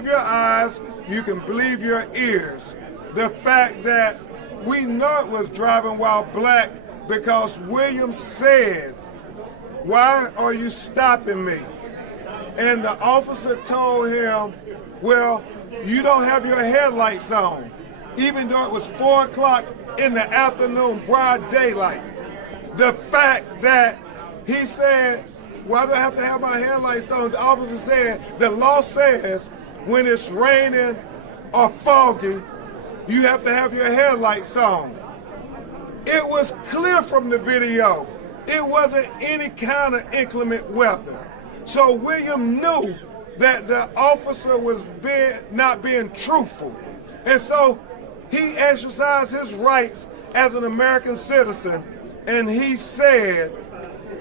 believe your eyes, you can believe your ears. The fact that we know it was driving while black because William said, "Why are you stopping me?" And the officer told him, "Well, you don't have your headlights on," even though it was 4 o'clock in the afternoon, broad daylight. The fact that he said, "Why do I have to have my headlights on?" The officer said, "The law says when it's raining or foggy, you have to have your headlights on." It was clear from the video, it wasn't any kind of inclement weather. So William knew that the officer was not being truthful. And so he exercised his rights as an American citizen, and he said,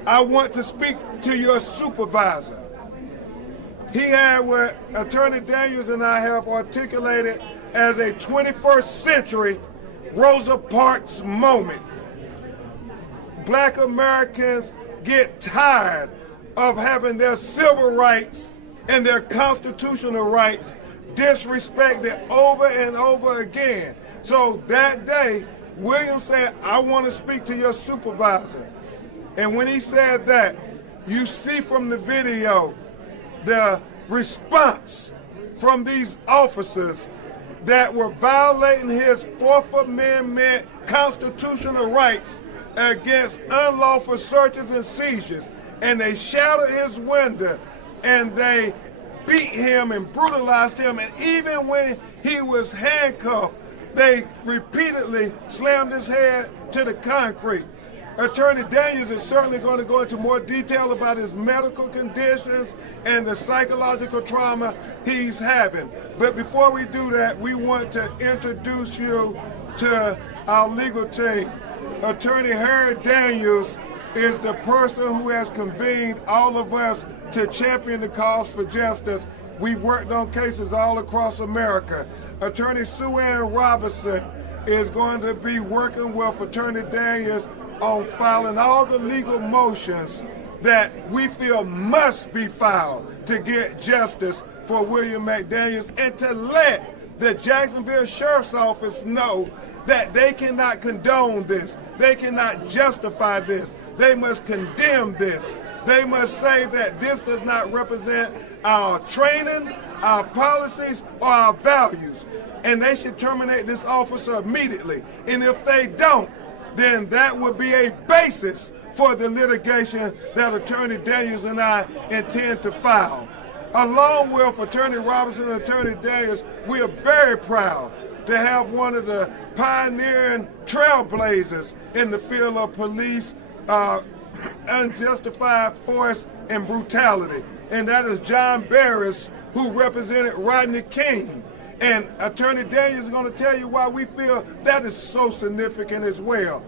"I want to speak to your supervisor." He had what Attorney Daniels and I have articulated as a 21st century Rosa Parks moment. Black Americans get tired of having their civil rights and their constitutional rights disrespected over and over again. So that day, William said, "I want to speak to your supervisor." And when he said that, you see from the video the response from these officers that were violating his Fourth Amendment constitutional rights against unlawful searches and seizures. And they shattered his window, and they beat him and brutalized him. And even when he was handcuffed, they repeatedly slammed his head to the concrete. Attorney Daniels is certainly going to go into more detail about his medical conditions and the psychological trauma he's having. But before we do that, we want to introduce you to our legal team. Attorney Harry Daniels is the person who has convened all of us to champion the cause for justice. We've worked on cases all across America. Attorney Sue Ann Robinson is going to be working with Attorney Daniels on filing all the legal motions that we feel must be filed to get justice for William McDaniels, and to let the Jacksonville Sheriff's Office know that they cannot condone this. They cannot justify this. They must condemn this. They must say that this does not represent our training, our policies, or our values. And they should terminate this officer immediately. And if they don't, then that would be a basis for the litigation that Attorney Daniels and I intend to file. Along with Attorney Robinson and Attorney Daniels, we are very proud to have one of the pioneering trailblazers in the field of police unjustified force and brutality. And that is John Barris, who represented Rodney King. And Attorney Daniels is going to tell you why we feel that is so significant as well.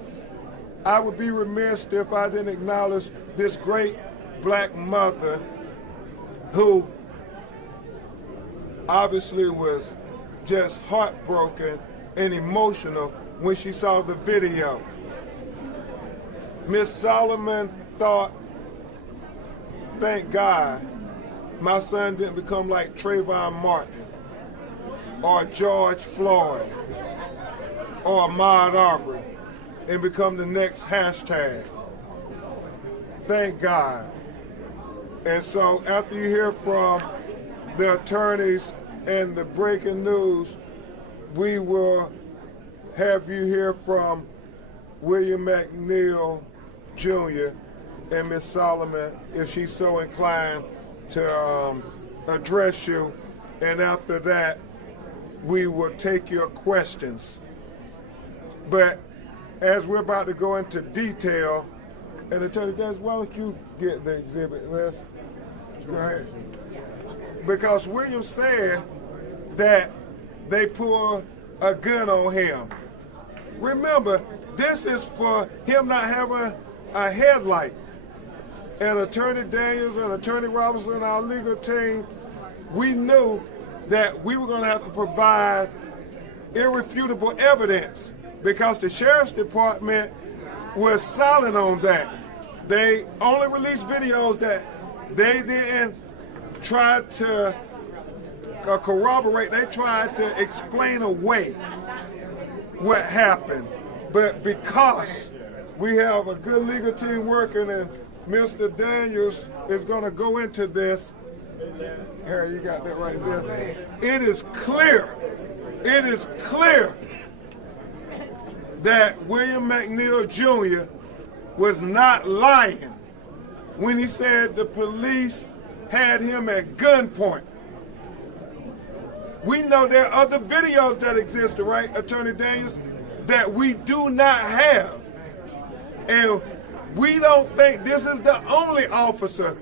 I would be remiss if I didn't acknowledge this great black mother who obviously was just heartbroken and emotional when she saw the video. Miss Solomon thought, "Thank God my son didn't become like Trayvon Martin or George Floyd or Ahmaud Arbery and become the next hashtag. Thank God." And so after you hear from the attorneys and the breaking news, we will have you hear from William McNeil Jr. and Miss Solomon, if she's so inclined to address you. And after that, we will take your questions. But as we're about to go into detail, and Attorney Daniels, why don't you get the exhibit list? Go ahead. Because William said that they pulled a gun on him. Remember, this is for him not having a headlight. And Attorney Daniels and Attorney Robinson and our legal team, we knew that we were going to have to provide irrefutable evidence because the Sheriff's Department was silent on that. They only released videos that they didn't try to corroborate, they tried to explain away what happened. But because we have a good legal team working and Mr. Daniels is going to go into this, Harry, you got that right there. It is clear that William McNeil Jr. was not lying when he said the police had him at gunpoint. We know there are other videos that exist, right, Attorney Daniels, that we do not have. And we don't think this is the only officer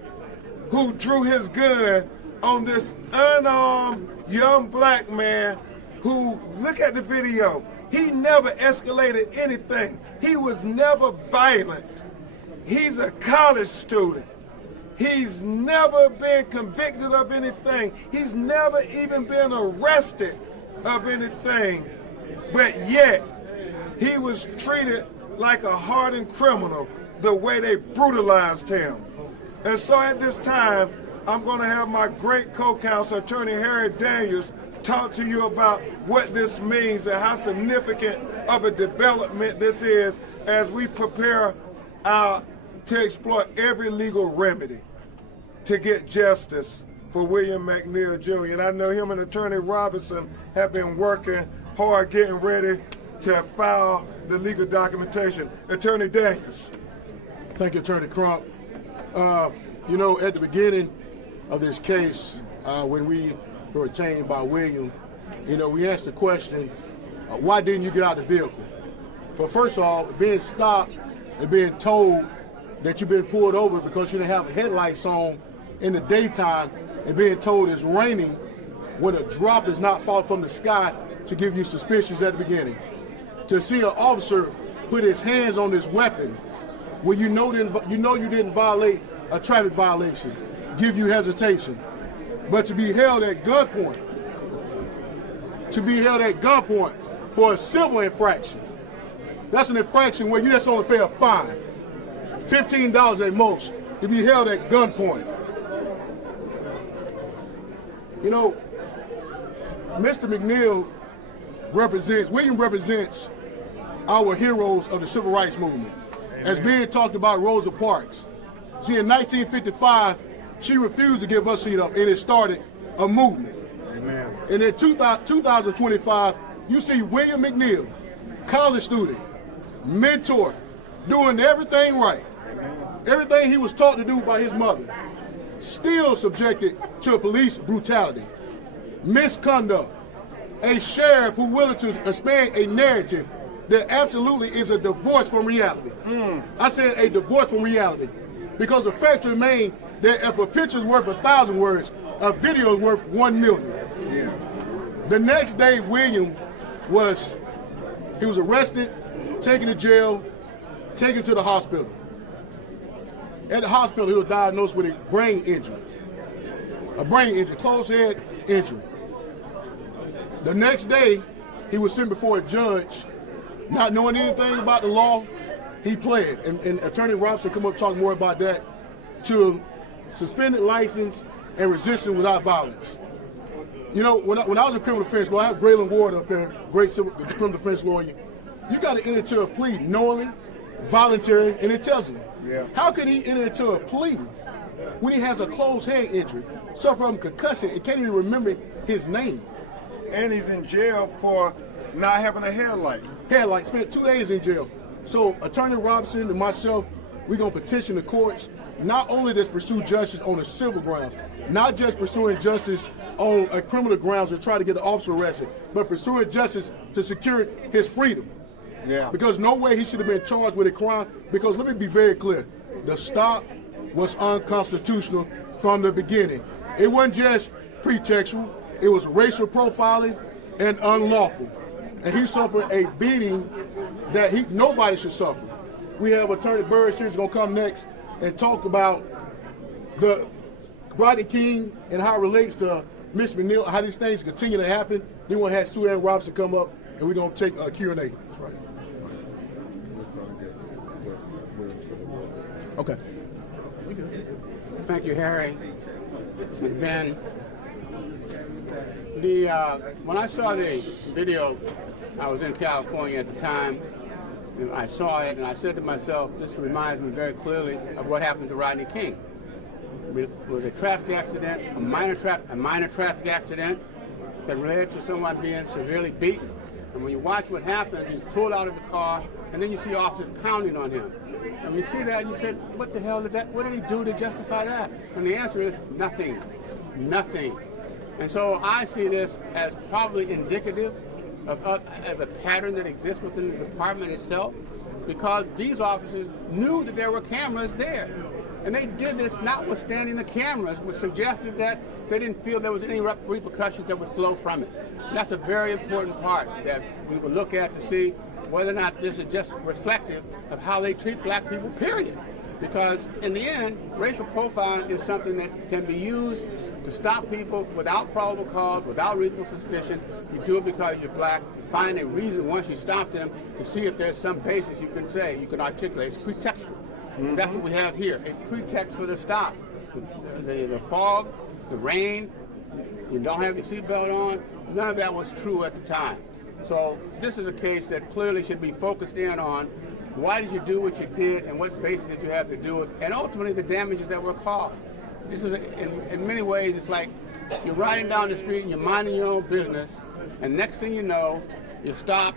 who drew his gun on this unarmed young black man who, look at the video, he never escalated anything. He was never violent. He's a college student. He's never been convicted of anything. He's never even been arrested of anything. But yet, he was treated like a hardened criminal the way they brutalized him. And so at this time, I'm going to have my great co-counsel, Attorney Harry Daniels, talk to you about what this means and how significant of a development this is as we prepare to explore every legal remedy to get justice for William McNeil Jr. And I know him and Attorney Robinson have been working hard, getting ready to file the legal documentation. Attorney Daniels. Thank you, Attorney Crump. You know, at the beginning of this case, when we were retained by William, you know, we asked the question, why didn't you get out of the vehicle? But first of all, being stopped and being told that you've been pulled over because you didn't have headlights on in the daytime and being told it's raining when a drop is not falling from the sky to give you suspicions at the beginning. To see an officer put his hands on his weapon when you know you didn't violate a traffic violation, give you hesitation. But to be held at gunpoint, for a civil infraction, that's an infraction where you just only pay a fine, $15 at most, to be held at gunpoint. You know, Mr. McNeil William represents our heroes of the civil rights movement. Amen. As being talked about Rosa Parks. See, in 1955, she refused to give her seat up, and it started a movement. Amen. And in 2025, you see William McNeil, college student, mentor, doing everything right. Amen. Everything he was taught to do by his mother, still subjected to police brutality, misconduct, a sheriff who willing to expand a narrative that absolutely is a divorce from reality. I said a divorce from reality, because the fact remains that if a picture is worth 1,000 words, a video is worth 1 million. Yeah. The next day, William was arrested, taken to jail, taken to the hospital. At the hospital, he was diagnosed with a brain injury, closed head injury. The next day, he was sent before a judge, not knowing anything about the law. He pled, and Attorney Robinson come up and talk more about that, to suspended license and resistance without violence. You know, when I was a criminal defense lawyer, I have Graylin Ward up there, great criminal defense lawyer. You got to enter into a plea knowingly, voluntary, and intelligently. Yeah. How can he enter into a plea when he has a closed head injury, suffer from concussion, and can't even remember his name? And he's in jail for not having a headlight. Spent 2 days in jail. So Attorney Robinson and myself, we're going to petition the courts not only to pursue justice on the civil grounds, not just pursuing justice on a criminal grounds and try to get the officer arrested, but pursuing justice to secure his freedom. Yeah. Because no way he should have been charged with a crime, because let me be very clear, the stop was unconstitutional from the beginning. It wasn't just pretextual, it was racial profiling and unlawful. And he suffered a beating that nobody should suffer. We have Attorney Burris here who's going to come next and talk about the Rodney King and how it relates to Ms. McNeil, how these things continue to happen. Then we'll have Sue Ann Robinson come up and we're going to take a Q&A. That's right. Okay. Thank you, Harry and Ben. When I saw the video, I was in California at the time. I saw it and I said to myself, this reminds me very clearly of what happened to Rodney King. It was a traffic accident, a minor traffic accident that led to someone being severely beaten. And when you watch what happens, he's pulled out of the car, and then you see officers pounding on him. And when you see that, you said, what the hell what did he do to justify that? And the answer is nothing. Nothing. And so I see this as probably indicative of a pattern that exists within the department itself, because these officers knew that there were cameras there. And they did this notwithstanding the cameras, which suggested that they didn't feel there was any repercussions that would flow from it. And that's a very important part that we will look at to see whether or not this is just reflective of how they treat black people, period. Because in the end, racial profiling is something that can be used to stop people without probable cause, without reasonable suspicion. You do it because you're black. You find a reason once you stop them to see if there's some basis you can say, you can articulate. It's pretextual. Mm-hmm. That's what we have here, a pretext for the stop. The fog, the rain, you don't have your seatbelt on, none of that was true at the time. So this is a case that clearly should be focused in on why did you do what you did and what basis did you have to do it, and ultimately the damages that were caused. This is, in many ways, it's like you're riding down the street and you're minding your own business, and next thing you know, you stop,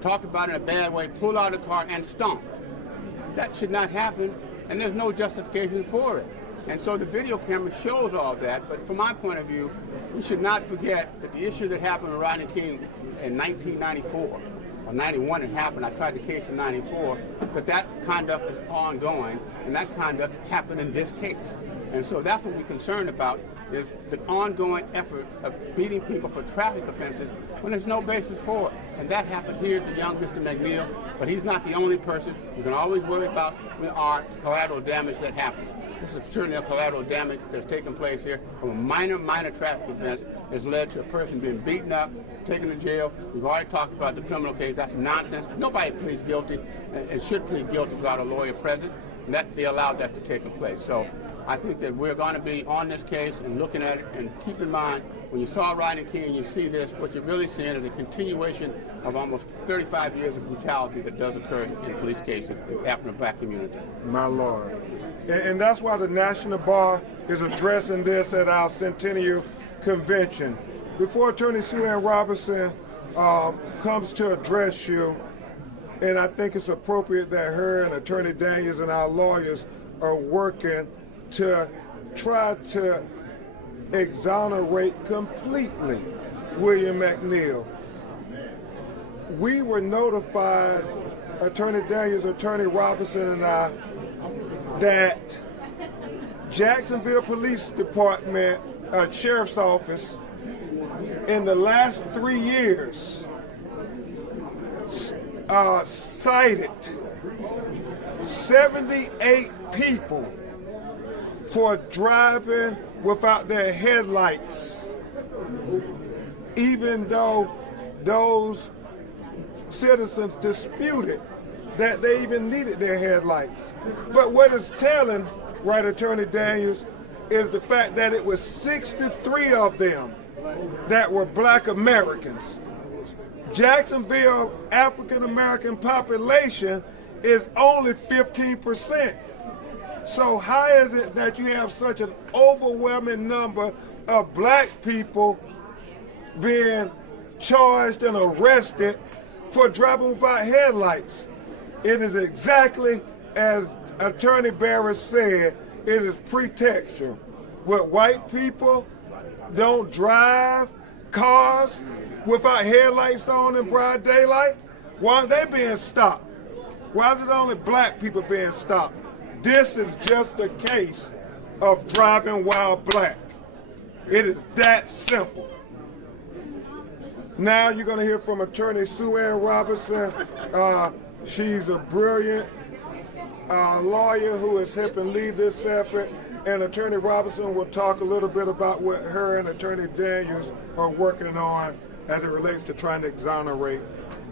talked about it in a bad way, pulled out of the car, and stomped. That should not happen, and there's no justification for it. And so the video camera shows all that, but from my point of view, we should not forget that the issue that happened with Rodney King in 1994, or 91 it happened, I tried the case in 94, but that conduct is ongoing, and that conduct happened in this case. And so that's what we're concerned about, is the ongoing effort of beating people for traffic offenses when there's no basis for it. And that happened here to young Mr. McNeil, but he's not the only person. We can always worry about our collateral damage that happens. This is certainly a collateral damage that's taken place here from a minor traffic offense that's led to a person being beaten up, taken to jail. We've already talked about the criminal case. That's nonsense. Nobody pleads guilty and should plead guilty without a lawyer present, and that they allowed that to take place. So I think that we're going to be on this case and looking at it, and keep in mind, when you saw Rodney King and you see this, what you're really seeing is a continuation of almost 35 years of brutality that does occur in police cases after the black community. My Lord. And that's why the National Bar is addressing this at our Centennial Convention. Before Attorney Sue Ann Robinson comes to address you, and I think it's appropriate that her and Attorney Daniels and our lawyers are working to try to exonerate completely William McNeil. We were notified, Attorney Daniels, Attorney Robinson, and I, that Jacksonville Police Department, Sheriff's Office, in the last 3 years cited 78 people for driving without their headlights, even though those citizens disputed that they even needed their headlights. But what it's telling, right, Attorney Daniels, is the fact that it was 63 of them that were black Americans. Jacksonville African American population is only 15%. So how is it that you have such an overwhelming number of black people being charged and arrested for driving without headlights? It is exactly as Attorney Barrett said, it is pretextual. What white people don't drive cars without headlights on in broad daylight, why are they being stopped? Why is it only black people being stopped? This is just a case of driving while black. It is that simple. Now you're going to hear from Attorney Sue Ann Robinson. She's a brilliant lawyer who is helping lead this effort. And Attorney Robinson will talk a little bit about what her and Attorney Daniels are working on as it relates to trying to exonerate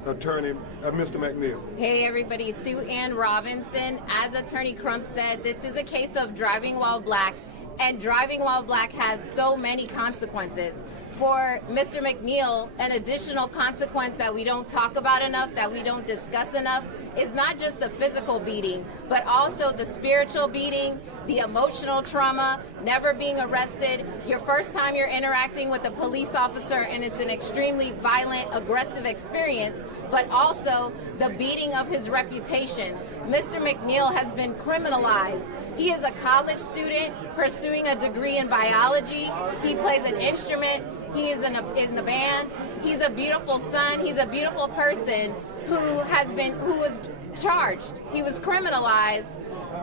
Mr. McNeil. Hey everybody, Sue Ann Robinson. As Attorney Crump said, this is a case of driving while black, and driving while black has so many consequences. for Mr. McNeil, an additional consequence that we don't talk about enough, that we don't discuss enough, is not just the physical beating, but also the spiritual beating, the emotional trauma, never being arrested, your first time you're interacting with a police officer and it's an extremely violent, aggressive experience, but also the beating of his reputation. Mr. McNeil has been criminalized. He is a college student pursuing a degree in biology. He plays an instrument. He is in the band. He's a beautiful son. He's a beautiful person who was charged. He was criminalized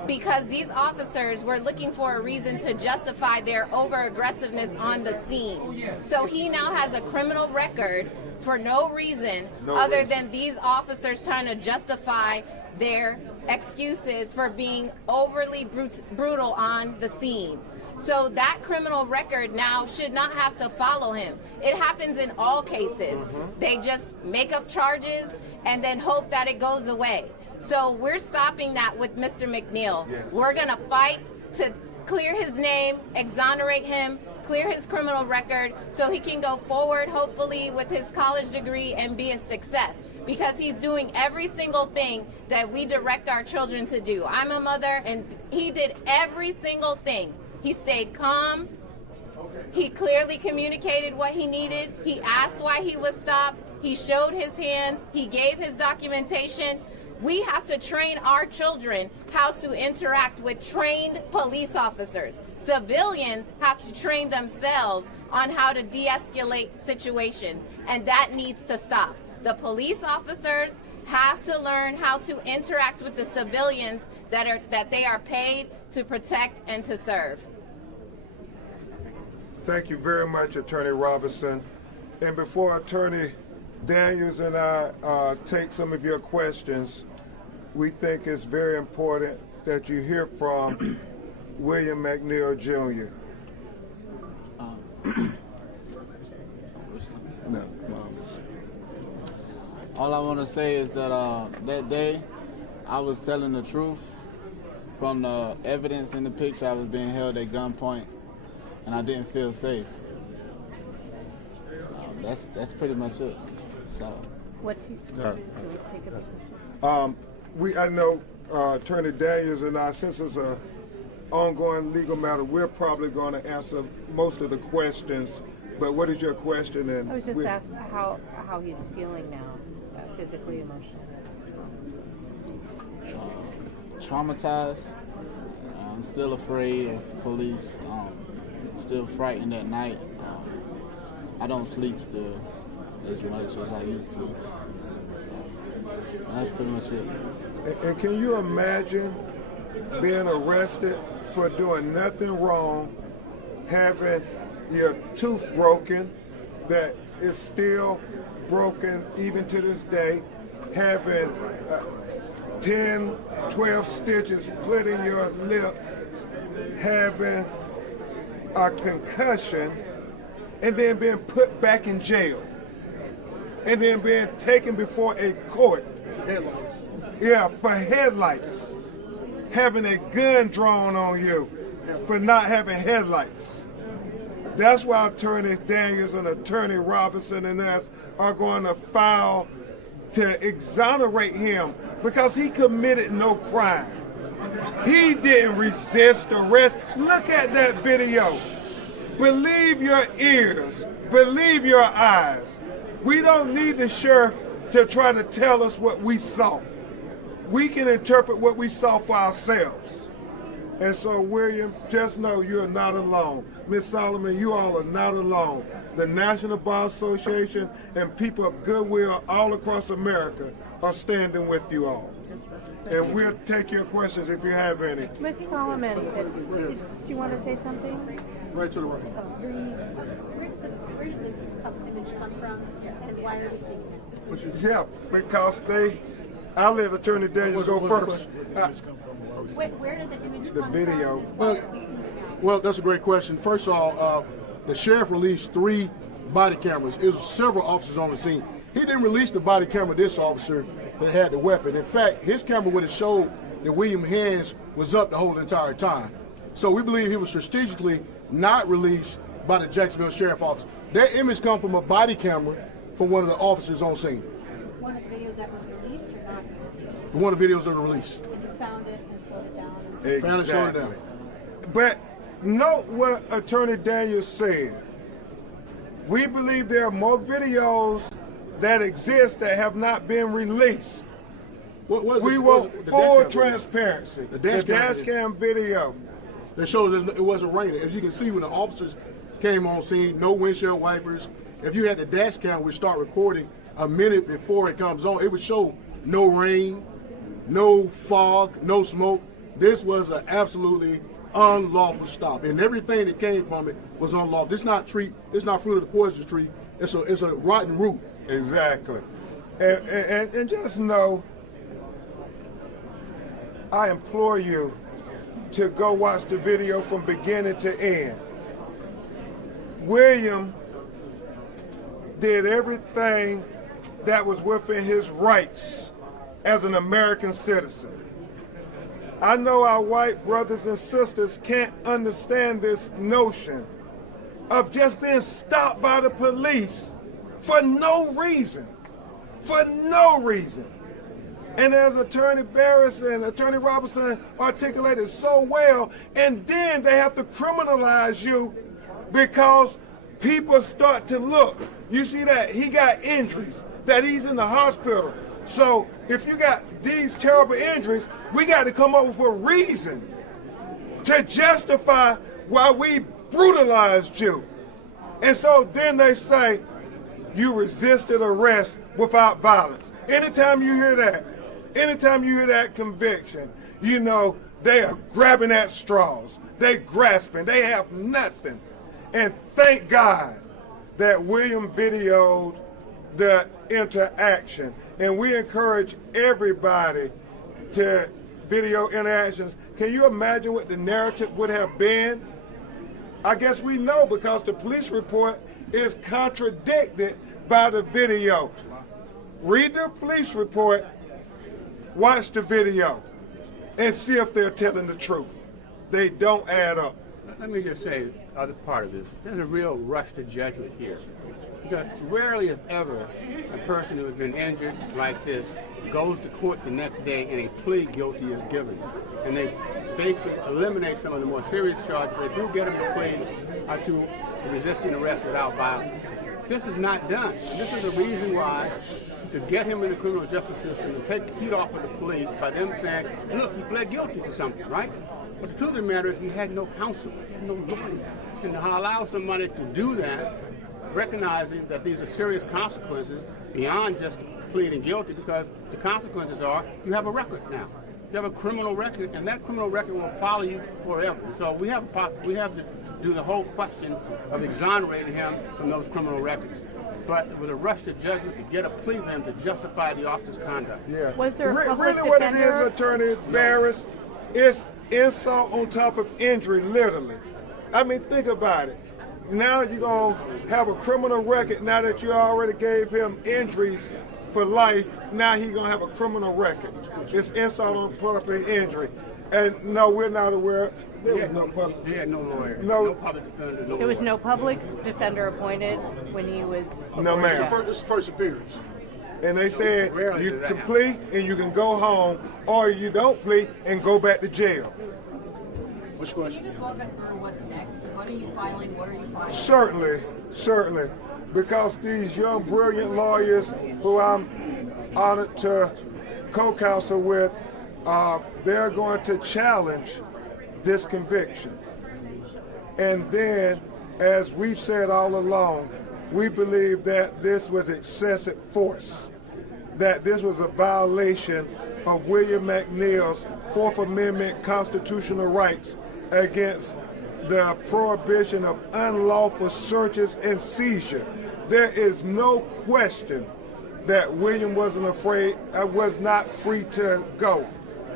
because these officers were looking for a reason to justify their over-aggressiveness on the scene. So he now has a criminal record for no reason other than these officers trying to justify their excuses for being overly brutal on the scene. So that criminal record now should not have to follow him. It happens in all cases. They just make up charges and then hope that it goes away. So we're stopping that with Mr. McNeil. We're going to fight to clear his name, exonerate him, clear his criminal record so he can go forward, hopefully, with his college degree and be a success. Because he's doing every single thing that we direct our children to do. I'm a mother, and he did every single thing. He stayed calm. He clearly communicated what he needed. He asked why he was stopped. He showed his hands. He gave his documentation. We have to train our children how to interact with trained police officers. Civilians have to train themselves on how to de-escalate situations, and that needs to stop. The police officers have to learn how to interact with the civilians that they are paid to protect and to serve. Thank you very much, Attorney Robinson. And before Attorney Daniels and I take some of your questions, we think it's very important that you hear from William McNeil Jr. No. All I want to say is that that day I was telling the truth. From the evidence in the picture, I was being held at gunpoint, and I didn't feel safe. That's pretty much it. So. What do you I know Attorney Daniels and I, since it's an ongoing legal matter, we're probably going to answer most of the questions. But what is your question? And I was just asking how he's feeling now, physically, emotionally. Traumatized. I'm still afraid of police. Still frightened at night. I don't sleep still as much as I used to. That's pretty much it. And can you imagine being arrested for doing nothing wrong, having your tooth broken, that is still broken even to this day, having 10, 12 stitches put in your lip, having a concussion, and then being put back in jail, and then being taken before a court. Yeah, for headlights. Having a gun drawn on you for not having headlights. That's why Attorney Daniels and Attorney Robinson and us are going to file to exonerate him because he committed no crime. He didn't resist arrest. Look at that video. Believe your ears. Believe your eyes. We don't need the sheriff to try to tell us what we saw. We can interpret what we saw for ourselves. And so, William, just know you're not alone. Ms. Solomon, you all are not alone. The National Bar Association and people of goodwill all across America are standing with you all. And we'll take your questions if you have any. Ms. Solomon, do you want to say something? Right to the right. Where did this image come from, and why are we seeing it? Yeah, because I'll let Attorney Daniels go first. Where did the image The come video. from? Well, that's a great question. First of all, the sheriff released 3 body cameras. It was several officers on the scene. He didn't release the body camera of this officer that had the weapon. In fact, his camera would have showed that William's hands was up the whole entire time. So we believe he was strategically not released by the Jacksonville Sheriff Office. That image come from a body camera from one of the officers on scene. One of the videos that was released or not? One of the videos that were released. And you found it and slowed it down. Found it, slowed it down. But note what Attorney Daniels said. We believe there are more videos that exist that have not been released. What was We it? want The full dash cam video. transparency. The The dash cam dash cam video. That shows it wasn't raining. As you can see, when the officers came on scene, no windshield wipers. If you had the dash cam, which start recording a minute before it comes on, it would show no rain, no fog, no smoke. This was an absolutely unlawful stop, and everything that came from it was unlawful. This not fruit of the poisonous tree. It's a rotten root. Exactly. And just know, I implore you to go watch the video from beginning to end. William did everything that was within his rights as an American citizen. I know our white brothers and sisters can't understand this notion of just being stopped by the police for no reason. For no reason. And as Attorney Barris and Attorney Robertson articulated so well, and then they have to criminalize you because people start to look. You see that he got injuries, that he's in the hospital. So if you got these terrible injuries, we got to come up with a reason to justify why we brutalized you. And so then they say, you resisted arrest without violence. Anytime you hear that conviction, you know they are grabbing at straws. They grasping. They have nothing. And thank God that William videoed the interaction. And we encourage everybody to video interactions. Can you imagine what the narrative would have been? I guess we know because the police report is contradicted by the video. Read the police report, watch the video, and see if they're telling the truth. They don't add up. Let me just say the other part of this. There's a real rush to judgment here. Because rarely, if ever, a person who has been injured like this goes to court the next day and a plea guilty is given. And they basically eliminate some of the more serious charges. They do get them to plead to resisting arrest without violence. This is not done. This is the reason why, to get him in the criminal justice system, to take the heat off of the police by them saying, look, he pled guilty to something, right? But the truth of the matter is he had no counsel, he had no lawyer. And to allow somebody to do that, recognizing that these are serious consequences beyond just pleading guilty, because the consequences are you have a record now. You have a criminal record, and that criminal record will follow you forever. So we have to do the whole question of exonerating him from those criminal records. But with a rush to judgment to get a plea for him to justify the officer's conduct. Yeah. Was there a public really what it defender? is, Attorney Barris, it's insult on top of injury, literally. I mean, think about it. Now you're going to have a criminal record now that you already gave him injuries for life. Now he's going to have a criminal record. It's insult on top of injury. And no, we're not aware. There was no public. He had no lawyer. No public defender. No There was lawyer. no public defender appointed when he was. No, ma'am. This is the first appearance. And they said Rarely you does that can happen. plea and you can go home, or you don't plea and go back to jail. Which Can you question? just walk us through what's next? What are you filing? What are you filing? Certainly. Because these young, brilliant lawyers who I'm honored to co-counsel with, they're going to challenge this conviction. And then, as we've said all along, we believe that this was excessive force, that this was a violation of William McNeil's Fourth Amendment constitutional rights against the prohibition of unlawful searches and seizure. There is no question that William was not free to go.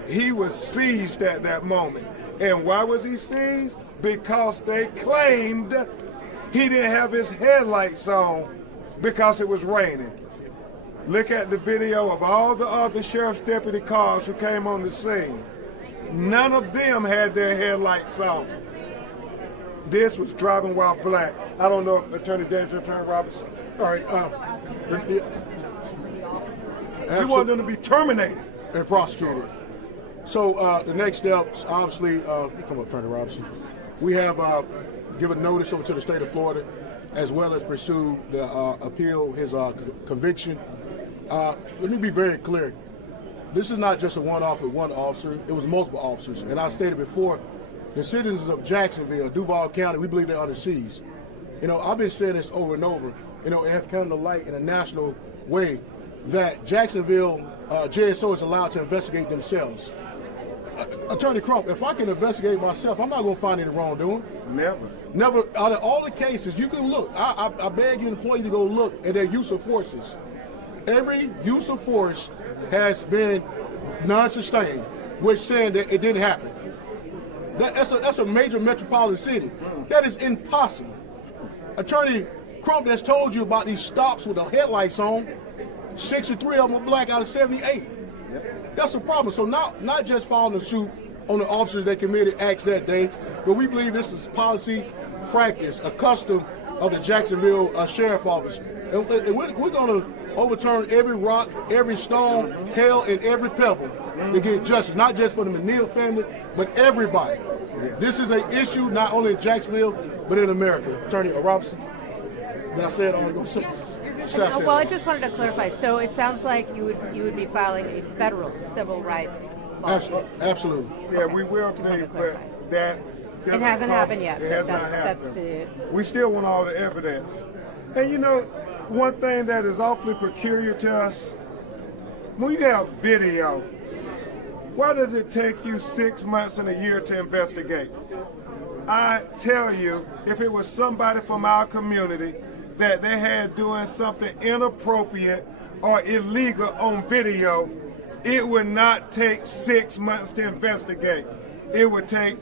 He was seized at that moment. And why was he seized? Because they claimed he didn't have his headlights on because it was raining. Look at the video of all the other sheriff's deputy cars who came on the scene. None of them had their headlights on. This was driving while black. I don't know if Attorney James or Attorney Robinson. All right. We want them to be terminated and prosecuted. So the next steps, obviously, come up, Attorney Robinson. We have given notice over to the state of Florida, as well as pursue the appeal his conviction. Let me be very clear. This is not just a one-off with one officer. It was multiple officers. And I stated before, the citizens of Jacksonville, Duval County, we believe they're under siege. You know, I've been saying this over and over. You know, it has come to light in a national way that Jacksonville JSO is allowed to investigate themselves. Attorney Crump, if I can investigate myself, I'm not going to find any wrongdoing. Never. Out of all the cases, you can look. I beg your employee to go look at their use of forces. Every use of force has been non-sustained, which saying that it didn't happen. That's a major metropolitan city. That is impossible. Attorney Crump has told you about these stops with the headlights on. 63 of them were black out of 78. That's a problem. So not just following the suit on the officers that committed acts that day, but we believe this is policy, practice, a custom of the Jacksonville Sheriff Office. And we're going to overturn every rock, every stone, hell, and every pebble to get justice, not just for the McNeil family, but everybody. This is an issue not only in Jacksonville, but in America. Attorney Robinson, did I say it all? Well, I just wanted to clarify. So it sounds like you would be filing a federal civil rights lawsuit. Absolutely. Yeah, we will today, but that it hasn't happened yet. It has not happened. We still want all the evidence. And you know, one thing that is awfully peculiar to us, when you have video, why does it take you 6 months and a year to investigate? I tell you, if it was somebody from our community that they had doing something inappropriate or illegal on video, it would not take 6 months to investigate. It would take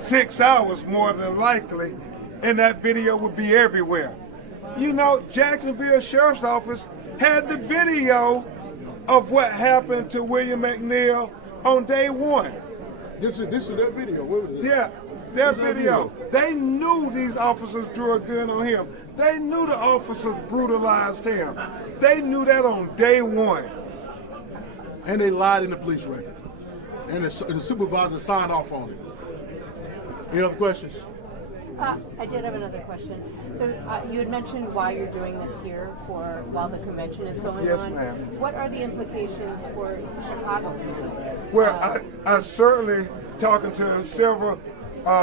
6 hours more than likely, and that video would be everywhere. You know, Jacksonville Sheriff's Office had the video of what happened to William McNeil on day one. This is their video. What was it? Yeah, their video. They knew these officers drew a gun on him. They knew the officers brutalized him. They knew that on day one. And they lied in the police record. And the supervisor signed off on it. Any other questions? I did have another question. So you had mentioned why you're doing this here while the convention is going on. Yes, ma'am. What are the implications for Chicago? Well, I certainly talking to several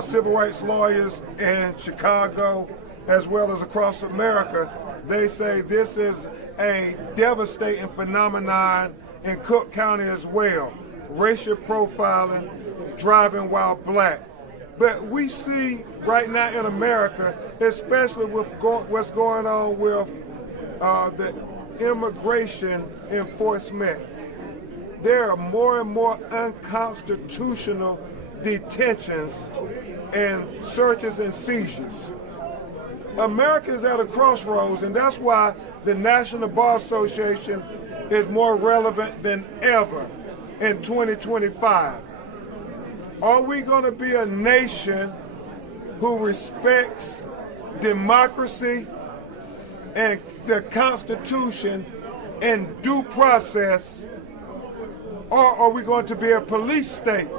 civil rights lawyers in Chicago as well as across America. They say this is a devastating phenomenon in Cook County as well. Racial profiling, driving while black. But we see right now in America, especially with what's going on with the immigration enforcement, there are more and more unconstitutional detentions and searches and seizures. America is at a crossroads, and that's why the National Bar Association is more relevant than ever in 2025. Are we going to be a nation who respects democracy and the Constitution and due process, or are we going to be a police state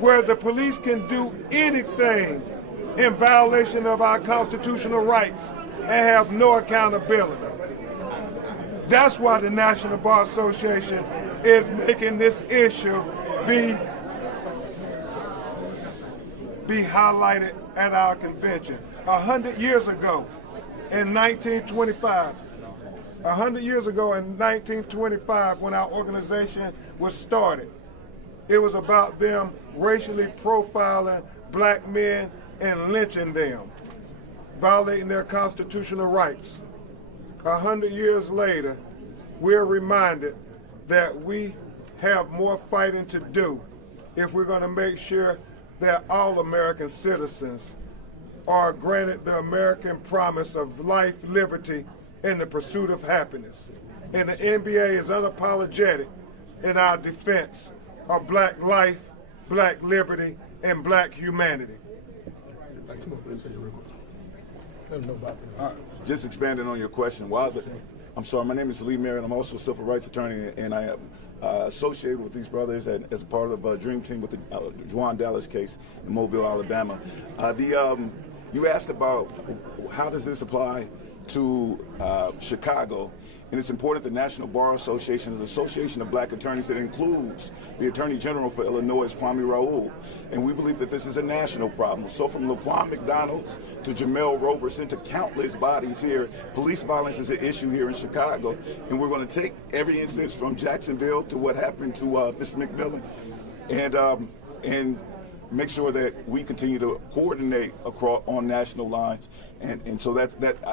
where the police can do anything in violation of our constitutional rights and have no accountability? That's why the National Bar Association is making this issue be highlighted at our convention. 100 years ago in 1925, when our organization was started, it was about them racially profiling black men and lynching them, violating their constitutional rights. 100 years later, we're reminded that we have more fighting to do if we're going to make sure that all American citizens are granted the American promise of life, liberty, and the pursuit of happiness. And the NBA is unapologetic in our defense of black life, black liberty, and black humanity. Let us know about this. Just expanding on your question, I'm sorry, my name is Lee Merritt. I'm also a civil rights attorney, and I am associated with these brothers as a part of a dream team with the Juan Dallas case in Mobile, Alabama. You asked about how does this apply to Chicago, and it's important the National Bar Association is an association of black attorneys that includes the Attorney General for Illinois, Kwame Raoul, and we believe that this is a national problem. So from Laquan McDonald's to Jamel Roberson to countless bodies here, police violence is an issue here in Chicago, and we're going to take every instance from Jacksonville to what happened to Mr. McMillan, and make sure that we continue to coordinate across on national lines, and so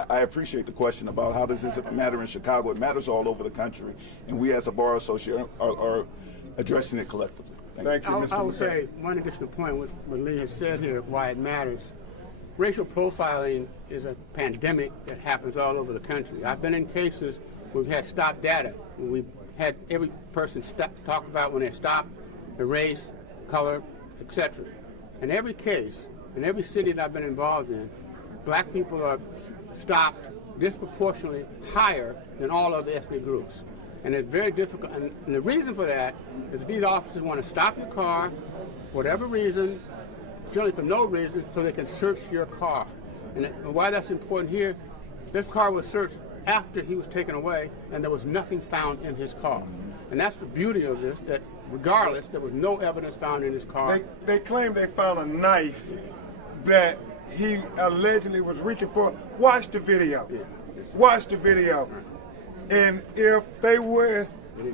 I appreciate the question about how does this matter in Chicago. It matters all over the country, and we as a bar association are addressing it collectively. Thank you, Mr. I would say one additional point what Lee has said here, why it matters. Racial profiling is a pandemic that happens all over the country. I've been in cases where we've had stop data, where we've had every person talk about when they stopped, the race, color, etc. In every case, in every city that I've been involved in, black people are stopped disproportionately higher than all other ethnic groups. And it's very difficult. And the reason for that is that these officers want to stop your car for whatever reason, generally for no reason, so they can search your car. And why that's important here, this car was searched after he was taken away, and there was nothing found in his car. And that's the beauty of this, that regardless, there was no evidence found in his car. They claim they found a knife that he allegedly was reaching for. Watch the video. Yeah. Watch the video. And if they would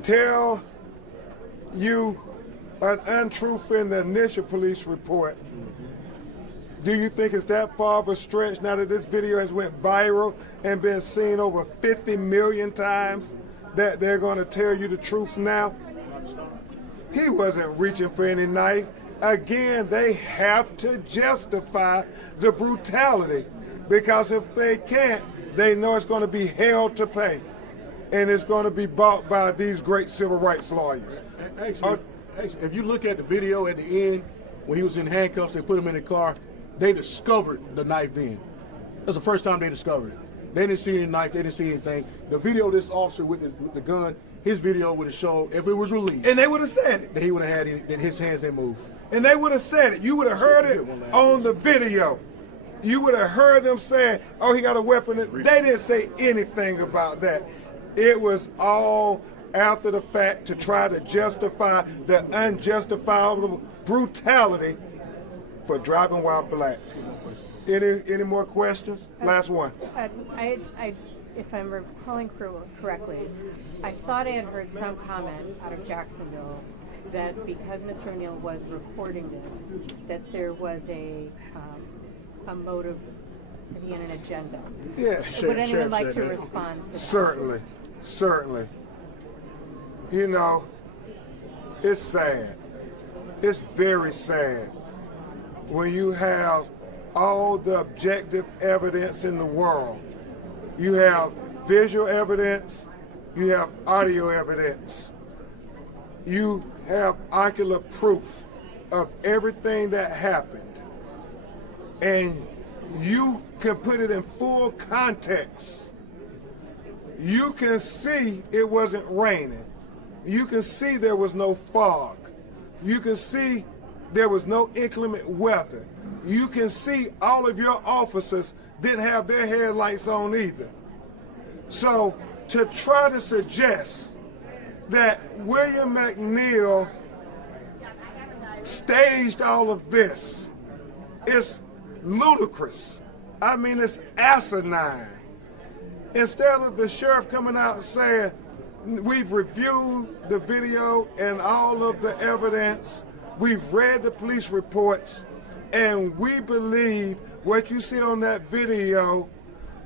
tell you an untruth in the initial police report, do you think it's that far of a stretch now that this video has went viral and been seen over 50 million times that they're going to tell you the truth now? He wasn't reaching for any knife. Again, they have to justify the brutality, because if they can't, they know it's going to be hell to pay, and it's going to be bought by these great civil rights lawyers. Actually, if you look at the video at the end, when he was in handcuffs, they put him in the car, they discovered the knife then. That's the first time they discovered it. They didn't see any knife, they didn't see anything. The video of this officer with the gun, his video would have showed, if it was released, And they would have said it. that he would have had it, that his hands didn't move. And they would have said it. You would have heard it on the video. You would have heard them saying, oh, he got a weapon. They didn't say anything about that. It was all after the fact to try to justify the unjustifiable brutality for driving while black. Any more questions? Last one. If I'm recalling correctly, I thought I had heard some comment out of Jacksonville that because Mr. McNeil was recording this, that there was a motive, that he had an agenda. Yeah. Would anyone like to respond to that? Certainly. You know, it's sad. It's very sad when you have all the objective evidence in the world. You have visual evidence, you have audio evidence, you have ocular proof of everything that happened, and you can put it in full context. You can see it wasn't raining. You can see there was no fog. You can see there was no inclement weather. You can see all of your officers didn't have their headlights on either. So to try to suggest that William McNeil staged all of this is ludicrous. I mean, it's asinine. Instead of the sheriff coming out and saying, we've reviewed the video and all of the evidence, we've read the police reports, and we believe what you see on that video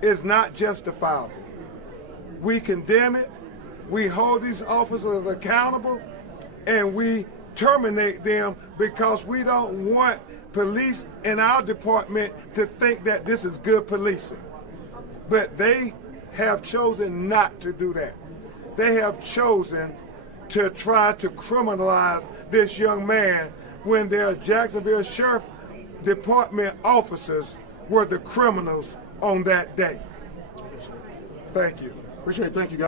is not justifiable. We condemn it, we hold these officers accountable, and we terminate them because we don't want police in our department to think that this is good policing. But they have chosen not to do that. They have chosen to try to criminalize this young man when their Jacksonville Sheriff Department officers were the criminals on that day. Thank you. Appreciate it. Thank you, guys.